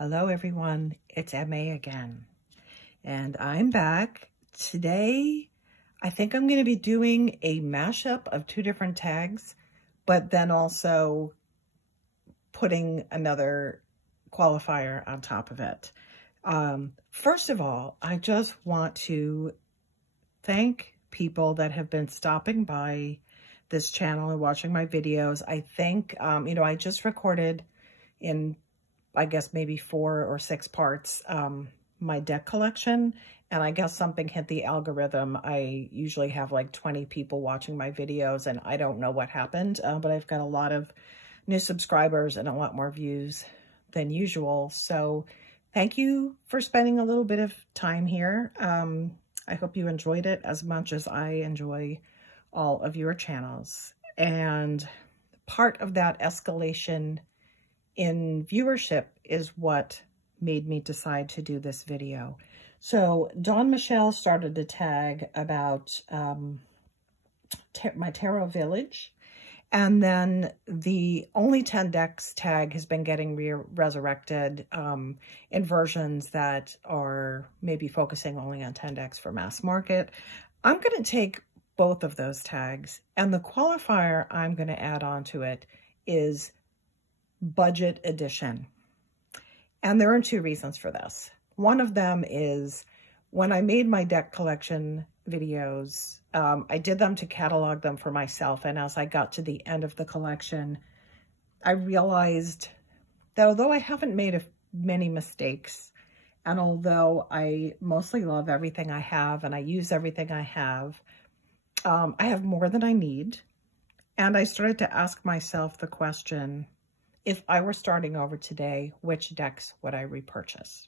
Hello everyone, it's MA again, and I'm back. Today, I think I'm going to be doing a mashup of two different tags, but then also putting another qualifier on top of it. First of all, I just want to thank people that have been stopping by this channel and watching my videos. I think, I just recorded in I guess maybe 4 or 6 parts, my deck collection. And I guess something hit the algorithm. I usually have like 20 people watching my videos and I don't know what happened, but I've got a lot of new subscribers and a lot more views than usual. So thank you for spending a little bit of time here. I hope you enjoyed it as much as I enjoy all of your channels. And part of that escalation in viewership is what made me decide to do this video. So Michell started a tag about my tarot village, and then the only 10 decks tag has been getting resurrected in versions that are maybe focusing only on 10 decks for mass market. I'm going to take both of those tags, and the qualifier I'm going to add on to it is budget edition. And there are 2 reasons for this. One of them is when I made my deck collection videos, I did them to catalog them for myself. And as I got to the end of the collection, I realized that although I haven't made many mistakes, and although I mostly love everything I have and I use everything I have more than I need. And I started to ask myself the question, if I were starting over today, which decks would I repurchase?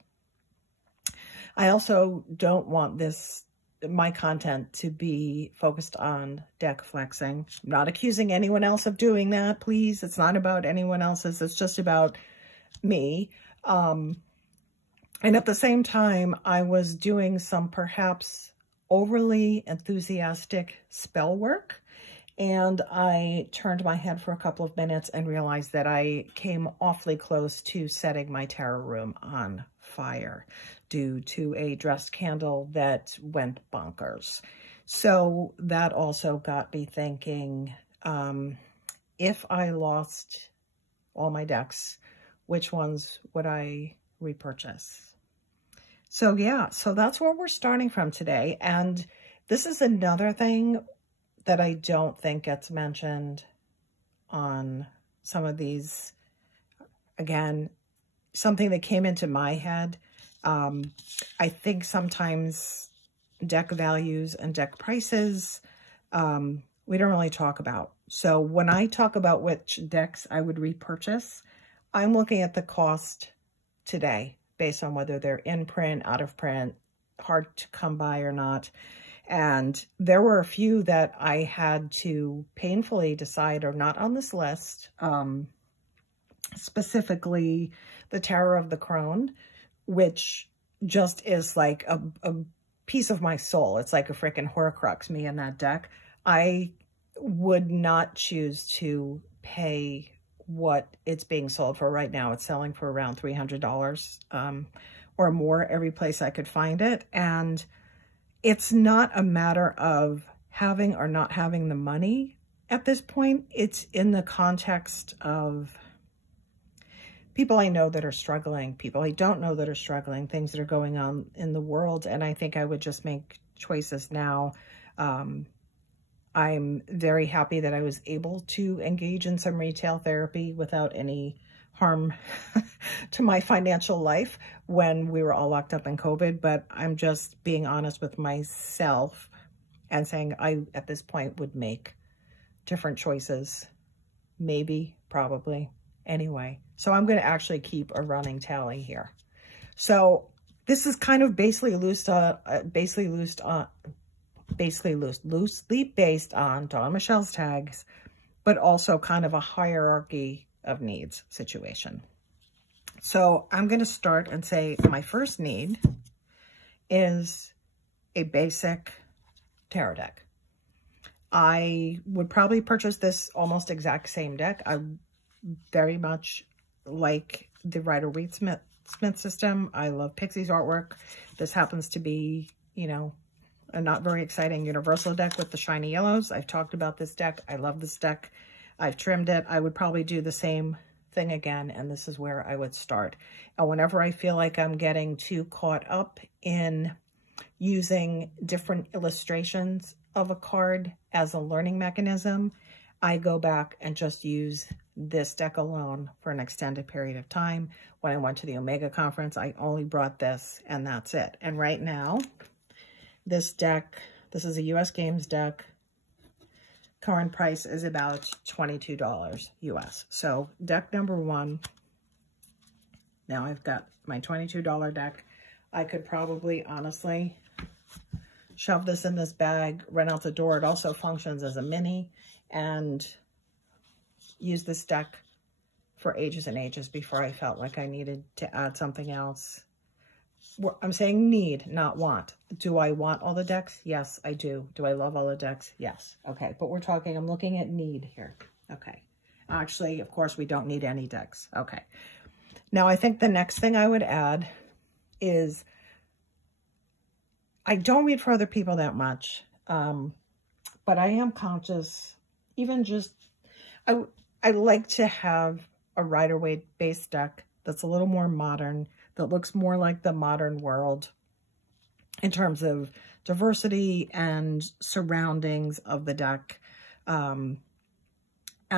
I also don't want my content to be focused on deck flexing. I'm not accusing anyone else of doing that, please. It's not about anyone else's. It's just about me. And at the same time, I was doing some perhaps overly enthusiastic spell work. And I turned my head for a couple of minutes and realized that I came awfully close to setting my tarot room on fire due to a dressed candle that went bonkers. So that also got me thinking, if I lost all my decks, which ones would I repurchase? So yeah, so that's where we're starting from today. And this is another thing that I don't think gets mentioned on some of these. Again, something that came into my head. I think sometimes deck values and deck prices, we don't really talk about. So when I talk about which decks I would repurchase, I'm looking at the cost today based on whether they're in print, out of print, hard to come by or not. And there were a few that I had to painfully decide are not on this list, specifically the Tarot of the Crone, which just is like a piece of my soul. It's like a freaking Horcrux, me in that deck. I would not choose to pay what it's being sold for right now. It's selling for around $300 or more every place I could find it. And it's not a matter of having or not having the money at this point. It's in the context of people I know that are struggling, people I don't know that are struggling, things that are going on in the world. And I think I would just make choices now. I'm very happy that I was able to engage in some retail therapy without any harm to my financial life when we were all locked up in COVID, but I'm just being honest with myself and saying I, at this point, would make different choices. Maybe, probably, anyway. So I'm going to actually keep a running tally here. So this is kind of loosely based on Dawn Michelle's tags, but also kind of a hierarchy of needs situation. So I'm going to start and say my first need is a basic tarot deck. I would probably purchase this almost exact same deck. I very much like the Rider-Waite Smith system. I love Pixie's artwork. This happens to be, you know, a not very exciting universal deck with the shiny yellows. I've talked about this deck. I love this deck. I've trimmed it. I would probably do the same thing again, and this is where I would start. And whenever I feel like I'm getting too caught up in using different illustrations of a card as a learning mechanism, I go back and just use this deck alone for an extended period of time. When I went to the Omega conference, I only brought this, and that's it. And right now, this deck, this is a US Games deck. Current price is about $22 US. So deck number one. Now I've got my $22 deck. I could probably honestly shove this in this bag, run out the door. It also functions as a mini, and use this deck for ages and ages before I felt like I needed to add something else. I'm saying need, not want. Do I want all the decks? Yes, I do. Do I love all the decks? Yes. Okay, but we're talking, I'm looking at need here. Okay. Actually, of course, we don't need any decks. Okay. Now, I think the next thing I would add is, I don't read for other people that much, but I am conscious, even just, I like to have a Rider-Waite base deck that's a little more modern, that looks more like the modern world in terms of diversity and surroundings of the deck. And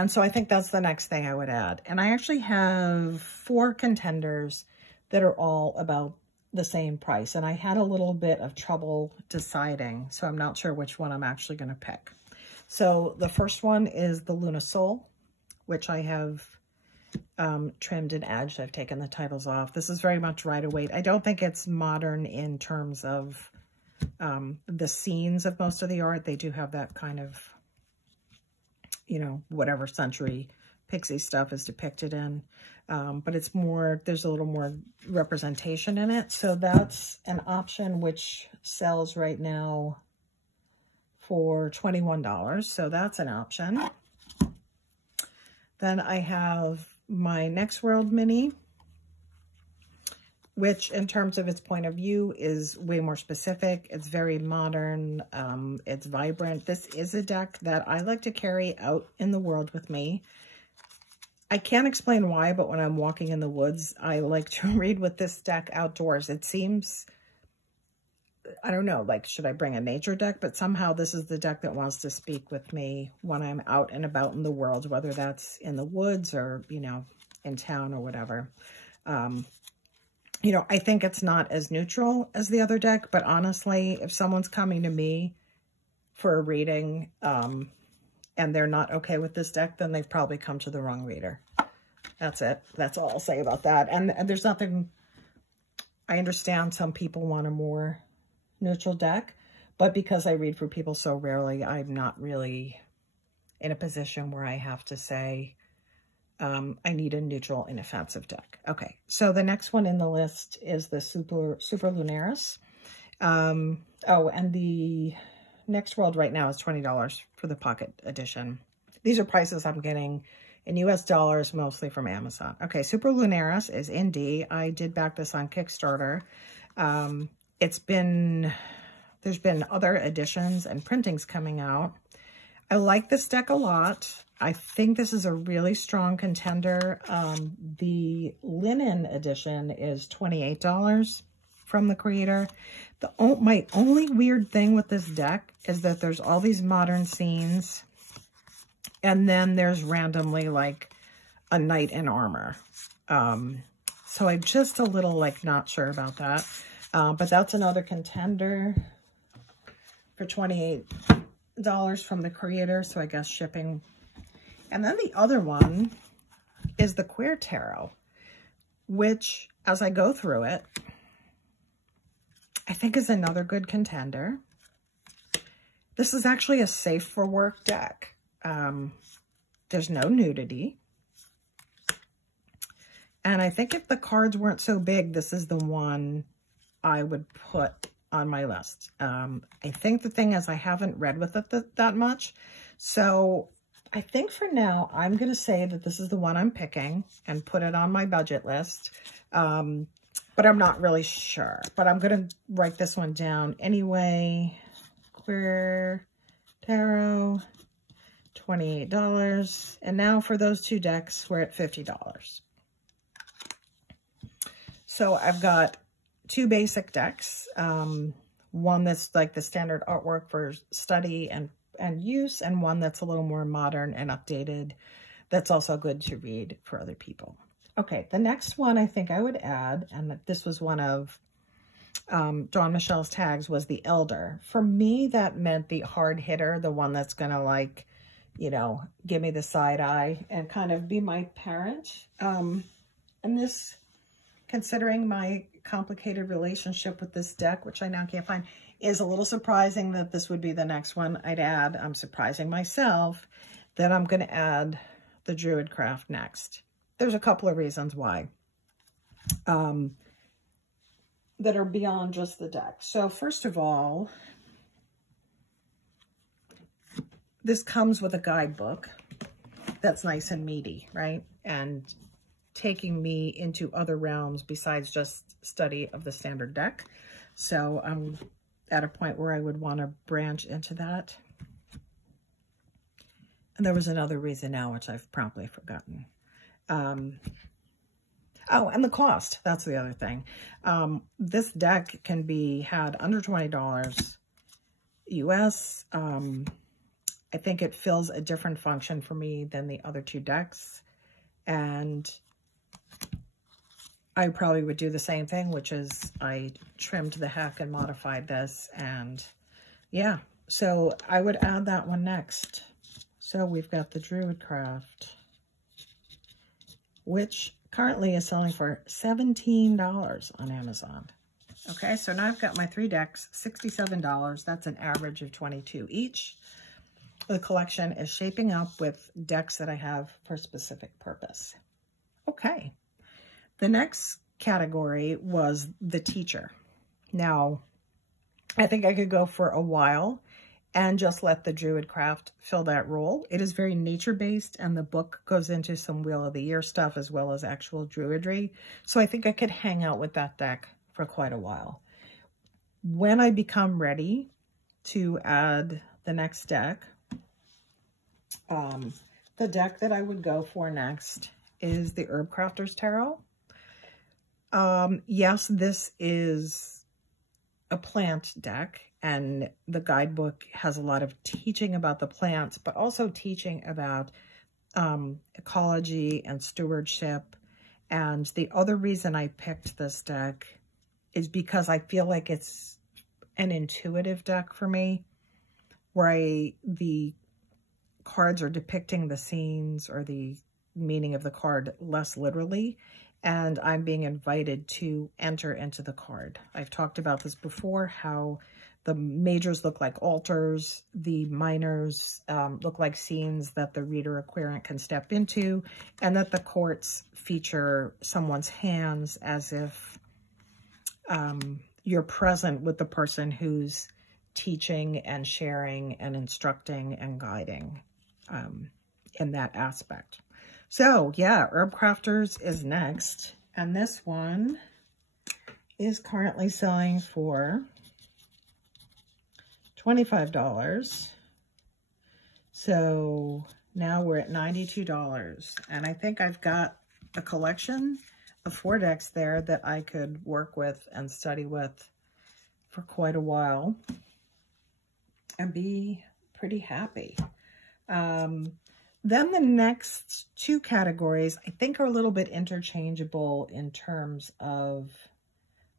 so I think that's the next thing I would add. And I actually have 4 contenders that are all about the same price. And I had a little bit of trouble deciding, so I'm not sure which one I'm actually going to pick. So the first one is the Luna Soul, which I have trimmed and edged. I've taken the titles off. This is very much Rider-Waite. I don't think it's modern in terms of the scenes of most of the art. They do have that kind of, you know, whatever century Pixie stuff is depicted in. But it's more, there's a little more representation in it. So that's an option which sells right now for $21. So that's an option. Then I have my Next World Mini, which in terms of its point of view is way more specific. It's very modern. It's vibrant. This is a deck that I like to carry out in the world with me. I can't explain why, but when I'm walking in the woods, I like to read with this deck outdoors. It seems, I don't know, like, should I bring a nature deck? But somehow this is the deck that wants to speak with me when I'm out and about in the world, whether that's in the woods or, you know, in town or whatever. You know, I think it's not as neutral as the other deck, but honestly, if someone's coming to me for a reading and they're not okay with this deck, then they've probably come to the wrong reader. That's it. That's all I'll say about that. And there's nothing, I understand some people want a more neutral deck, but because I read for people so rarely, I'm not really in a position where I have to say, I need a neutral, inoffensive deck. Okay, so the next one in the list is the Super Lunaris. Oh, and the Next World right now is $20 for the pocket edition. These are prices I'm getting in US dollars, mostly from Amazon. Okay, Super Lunaris is indie. I did back this on Kickstarter. There's been other editions and printings coming out. I like this deck a lot. I think this is a really strong contender. The linen edition is $28 from the creator. My only weird thing with this deck is that there's all these modern scenes, and then there's randomly like a knight in armor. So I'm just a little like not sure about that. But that's another contender for $28 from the creator. So I guess shipping. And then the other one is the Queer Tarot, which as I go through it, I think is another good contender. This is actually a safe for work deck. There's no nudity. And I think if the cards weren't so big, this is the one I would put on my list. I think the thing is I haven't read with it that much. So I think for now, I'm going to say that this is the one I'm picking and put it on my budget list. But I'm not really sure. But I'm going to write this one down anyway. Queer Tarot, $28. And now for those two decks, we're at $50. So I've got two basic decks. One that's like the standard artwork for study and use, and one that's a little more modern and updated that's also good to read for other people. Okay, the next one I think I would add, and this was one of Dawn Michelle's tags, was the Elder. For me, that meant the hard hitter, the one that's gonna, like, you know, give me the side eye and kind of be my parent. And this, considering my complicated relationship with this deck, which I now can't find, is a little surprising that this would be the next one I'd add. I'm surprising myself that I'm going to add the Druidcraft next. There's a couple of reasons why that are beyond just the deck. So first of all, this comes with a guidebook that's nice and meaty, right? And taking me into other realms besides just study of the standard deck. So I'm at a point where I would want to branch into that. And there was another reason now, which I've promptly forgotten. Oh, and the cost. That's the other thing. This deck can be had under $20 US. I think it fills a different function for me than the other two decks. And I probably would do the same thing, which is I trimmed the heck and modified this. And yeah, so I would add that one next. So we've got the Druidcraft, which currently is selling for $17 on Amazon. Okay, so now I've got my three decks, $67. That's an average of 22 each. The collection is shaping up with decks that I have for a specific purpose. Okay. The next category was the teacher. Now, I think I could go for a while and just let the Druidcraft fill that role. It is very nature-based, and the book goes into some Wheel of the Year stuff as well as actual Druidry. So I think I could hang out with that deck for quite a while. When I become ready to add the next deck, the deck that I would go for next is the Herb Crafter's Tarot. Yes, this is a plant deck, and the guidebook has a lot of teaching about the plants, but also teaching about ecology and stewardship. And the other reason I picked this deck is because I feel like it's an intuitive deck for me, where the cards are depicting the scenes or the meaning of the card less literally, and I'm being invited to enter into the card. I've talked about this before, how the majors look like altars, the minors look like scenes that the reader or querent can step into, and that the courts feature someone's hands as if you're present with the person who's teaching and sharing and instructing and guiding in that aspect. So yeah, Herb Crafters is next, and this one is currently selling for $25. So now we're at $92, and I think I've got a collection of 4 decks there that I could work with and study with for quite a while and be pretty happy. Then the next 2 categories I think are a little bit interchangeable in terms of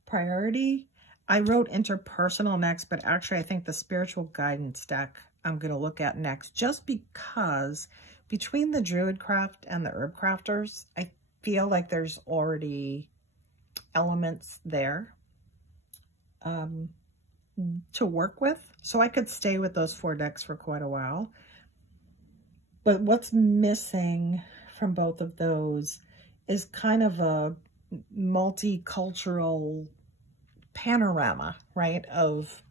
priority. I wrote interpersonal next, but actually I think the spiritual guidance deck I'm going to look at next, just because between the Druidcraft and the Herb Crafters, I feel like there's already elements there to work with. So I could stay with those 4 decks for quite a while. But what's missing from both of those is kind of a multicultural panorama, right, of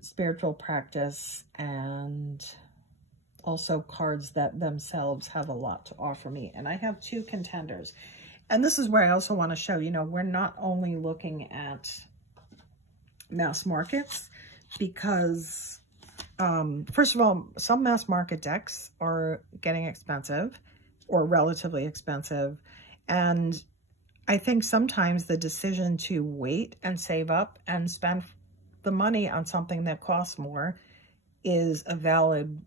spiritual practice and also cards that themselves have a lot to offer me. And I have 2 contenders. And this is where I also want to show, you know, we're not only looking at mass markets, because first of all, some mass market decks are getting expensive or relatively expensive. And I think sometimes the decision to wait and save up and spend the money on something that costs more is a valid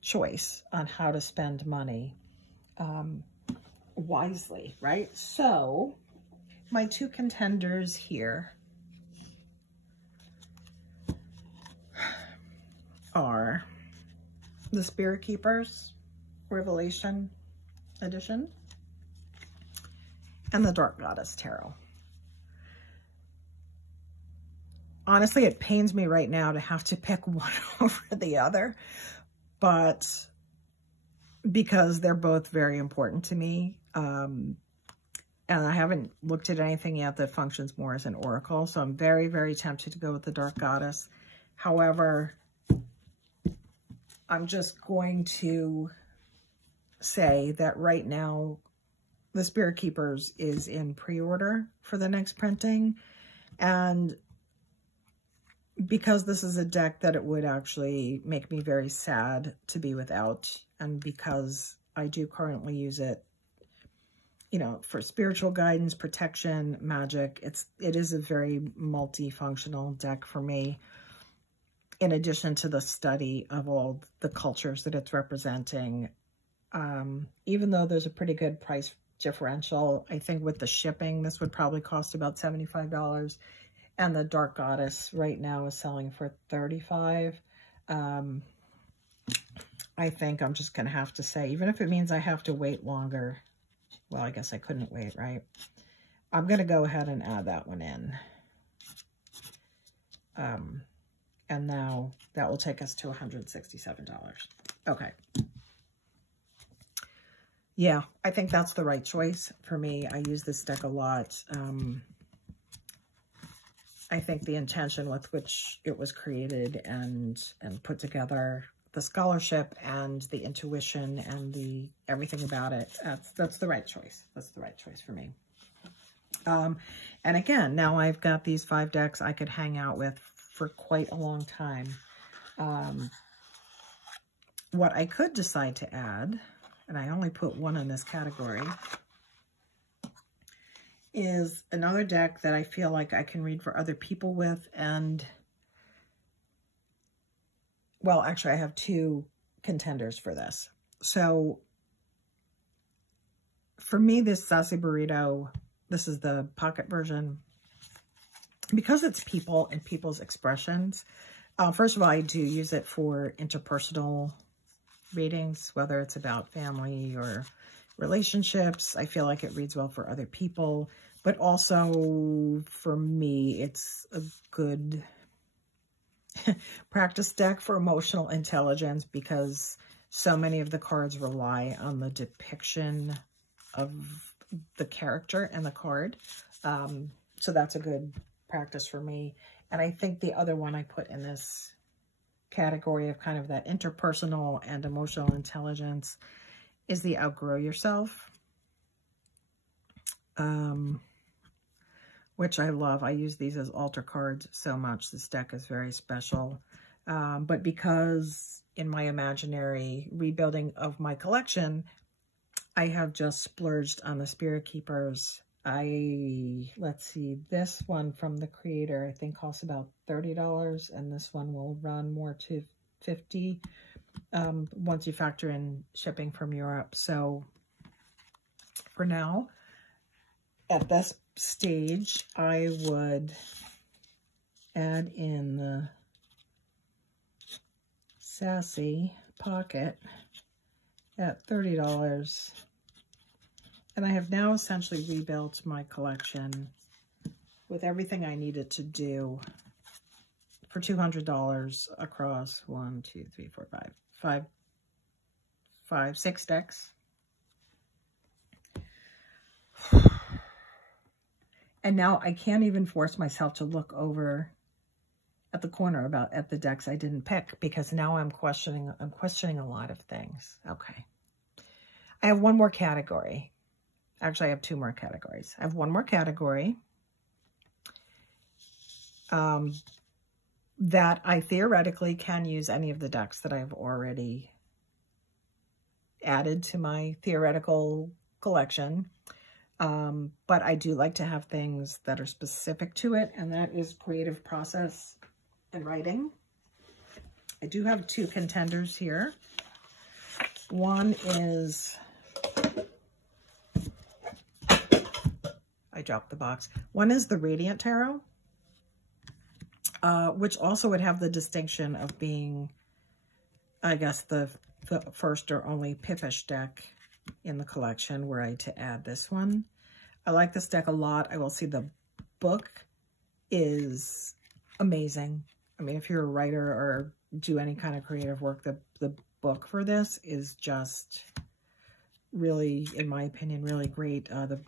choice on how to spend money wisely, right? So my 2 contenders here are the Spirit Keepers Revelation Edition and the Dark Goddess Tarot. Honestly, it pains me right now to have to pick one over the other, but because they're both very important to me. And I haven't looked at anything yet that functions more as an oracle, so I'm very, very tempted to go with the Dark Goddess. However, I'm just going to say that right now, the Spirit Keepers is in pre-order for the next printing. And because this is a deck that it would actually make me very sad to be without, and because I do currently use it, you know, for spiritual guidance, protection, magic, it is a very multifunctional deck for me, in addition to the study of all the cultures that it's representing. Even though there's a pretty good price differential, I think with the shipping, this would probably cost about $75. And the Dark Goddess right now is selling for $35. I think I'm just going to have to say, even if it means I have to wait longer, well, I guess I couldn't wait, right? I'm going to go ahead and add that one in. And now that will take us to $167. Okay. Yeah, I think that's the right choice for me. I use this deck a lot. I think the intention with which it was created and put together, the scholarship and the intuition and the everything about it, that's the right choice. That's the right choice for me. And again, now I've got these 5 decks I could hang out with for quite a long time. What I could decide to add, and I only put 1 in this category, is another deck that I feel like I can read for other people with. And, well, actually I have 2 contenders for this. So for me, this Sassy Burrito, this is the pocket version, because it's people and people's expressions. First of all, I do use it for interpersonal readings, whether it's about family or relationships. I feel like it reads well for other people, but also for me, it's a good practice deck for emotional intelligence, because so many of the cards rely on the depiction of the character and the card. So that's a good practice for me. And I think the other one I put in this category of kind of that interpersonal and emotional intelligence is the Outgrow Yourself, which I love. I use these as altar cards so much. This deck is very special. But because in my imaginary rebuilding of my collection, I have just splurged on the Spirit Keepers. Let's see, this one from the creator, I think costs about $30, and this one will run more to $50 once you factor in shipping from Europe. So for now, at this stage, I would add in the Sassy Pocket at $30. And I have now essentially rebuilt my collection with everything I needed to do for $200 across 6 decks. And now I can't even force myself to look over at the corner at the decks I didn't pick, because now I'm questioning a lot of things. Okay. I have one more category. Actually, I have two more categories. I have one more category that I theoretically can use any of the decks that I've already added to my theoretical collection. But I do like to have things that are specific to it, and that is creative process and writing. I do have two contenders here. One is, I dropped the box. One is the Radiant Tarot, which also would have the distinction of being, I guess, the first or only Pippish deck in the collection, were I to add this one. I like this deck a lot. I will say the book is amazing. I mean, if you're a writer or do any kind of creative work, the book for this is just really, in my opinion, really great. What's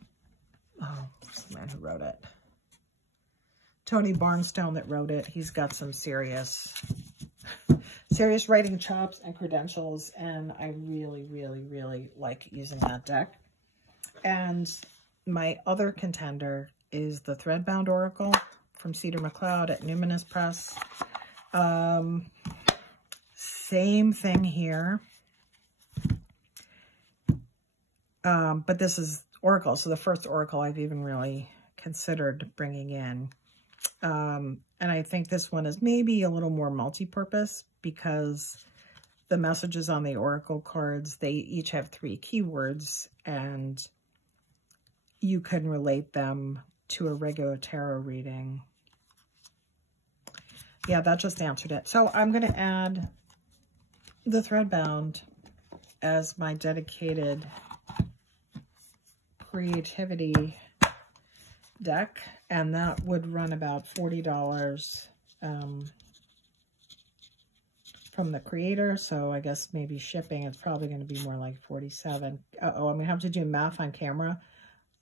the man who wrote it? Tony Barnstone that wrote it. He's got some serious writing chops and credentials, and I really, really, really like using that deck. And my other contender is the Threadbound Oracle from Cedar McLeod at Numinous Press. Same thing here. But this is Oracle, so the first Oracle I've even really considered bringing in. And I think this one is maybe a little more multi-purpose, because the messages on the Oracle cards, they each have 3 keywords, and you can relate them to a regular tarot reading. Yeah, that just answered it. So I'm going to add the Threadbound as my dedicated creativity deck, and that would run about $40 from the creator. So I guess maybe shipping, it's probably going to be more like $47. Uh-oh, I'm going to have to do math on camera.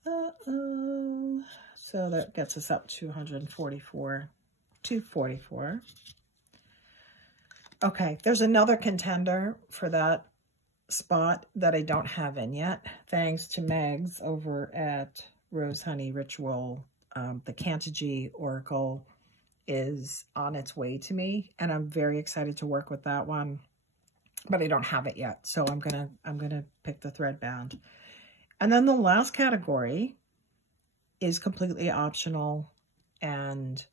Uh-oh. So that gets us up to $244. Okay, there's another contender for that spot that I don't have in yet, thanks to Megs over at Rose Honey Ritual. The Cantagy Oracle is on its way to me, and I'm very excited to work with that one, but I don't have it yet. So I'm gonna pick the Threadbound. And then the last category is completely optional and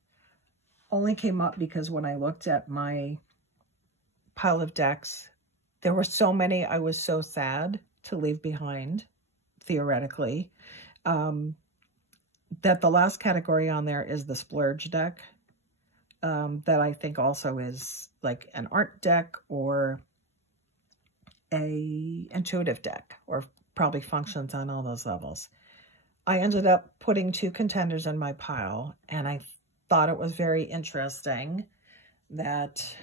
only came up because when I looked at my pile of decks, there were so many I was so sad to leave behind, theoretically, that the last category on there is the Splurge deck, that I think also is like an art deck or a intuitive deck, or probably functions on all those levels. I ended up putting 2 contenders in my pile, and I thought it was very interesting that,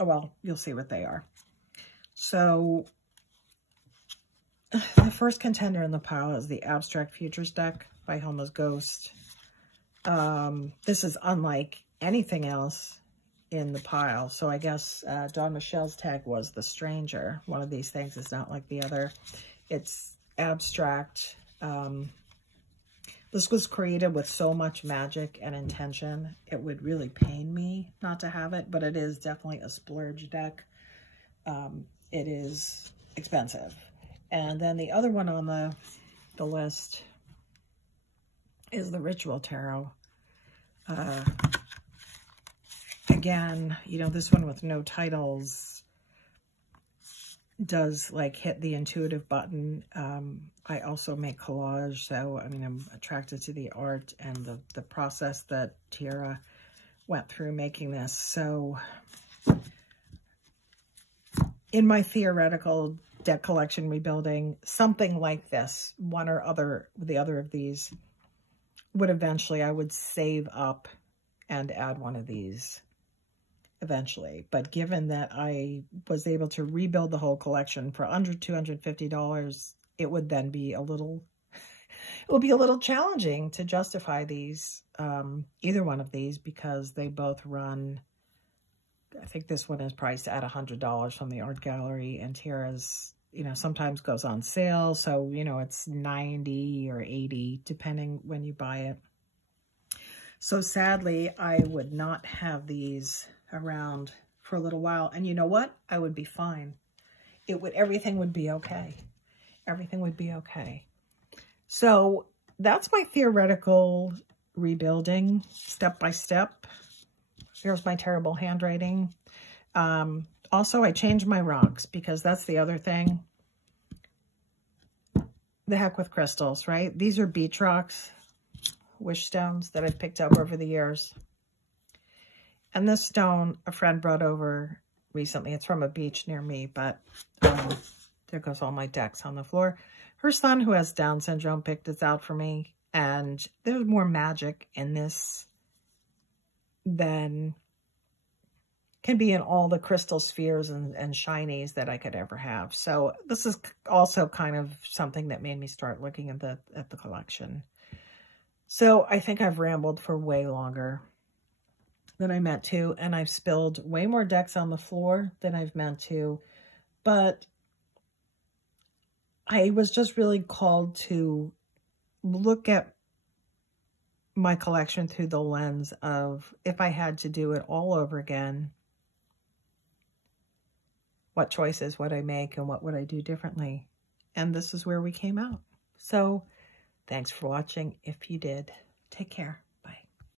oh, well, you'll see what they are. So the first contender in the pile is the Abstract Futures deck by Helma's Ghost. This is unlike anything else in the pile. So I guess Dawn Michelle's tag was The Stranger. One of these things is not like the other. It's abstract. This was created with so much magic and intention. It would really pain me not to have it, but it is definitely a splurge deck. It is expensive. And then the other one on the list is the Ritual Tarot. Again, you know, this one with no titles does like hit the intuitive button. I also make collage, so I mean, I'm attracted to the art and the process that Tiara went through making this. So in my theoretical deck collection rebuilding, something like this, one or the other of these, would eventually, I would save up and add one of these eventually. But given that I was able to rebuild the whole collection for under $250, it would then be a little It will be a little challenging to justify these, either one of these, because they both run, I think this one is priced at $100 from the art gallery, and Tira's, you know, sometimes goes on sale. So, you know, it's 90 or 80, depending when you buy it. So sadly, I would not have these around for a little while. And you know what? I would be fine. Everything would be okay. Everything would be okay. So that's my theoretical rebuilding, step by step. Here's my terrible handwriting. Also, I changed my rocks, because that's the other thing. The heck with crystals, right? These are beach rocks, wish stones that I've picked up over the years. And this stone a friend brought over recently. It's from a beach near me, but there goes all my decks on the floor. Her son, who has Down syndrome, picked this out for me. And there's more magic in this than can be in all the crystal spheres and shinies that I could ever have. So this is also kind of something that made me start looking at the collection. So I think I've rambled for way longer than I meant to, and I've spilled way more decks on the floor than I've meant to, but I was just really called to look at my collection through the lens of, if I had to do it all over again, what choices would I make and what would I do differently? And this is where we came out. So thanks for watching. If you did, take care.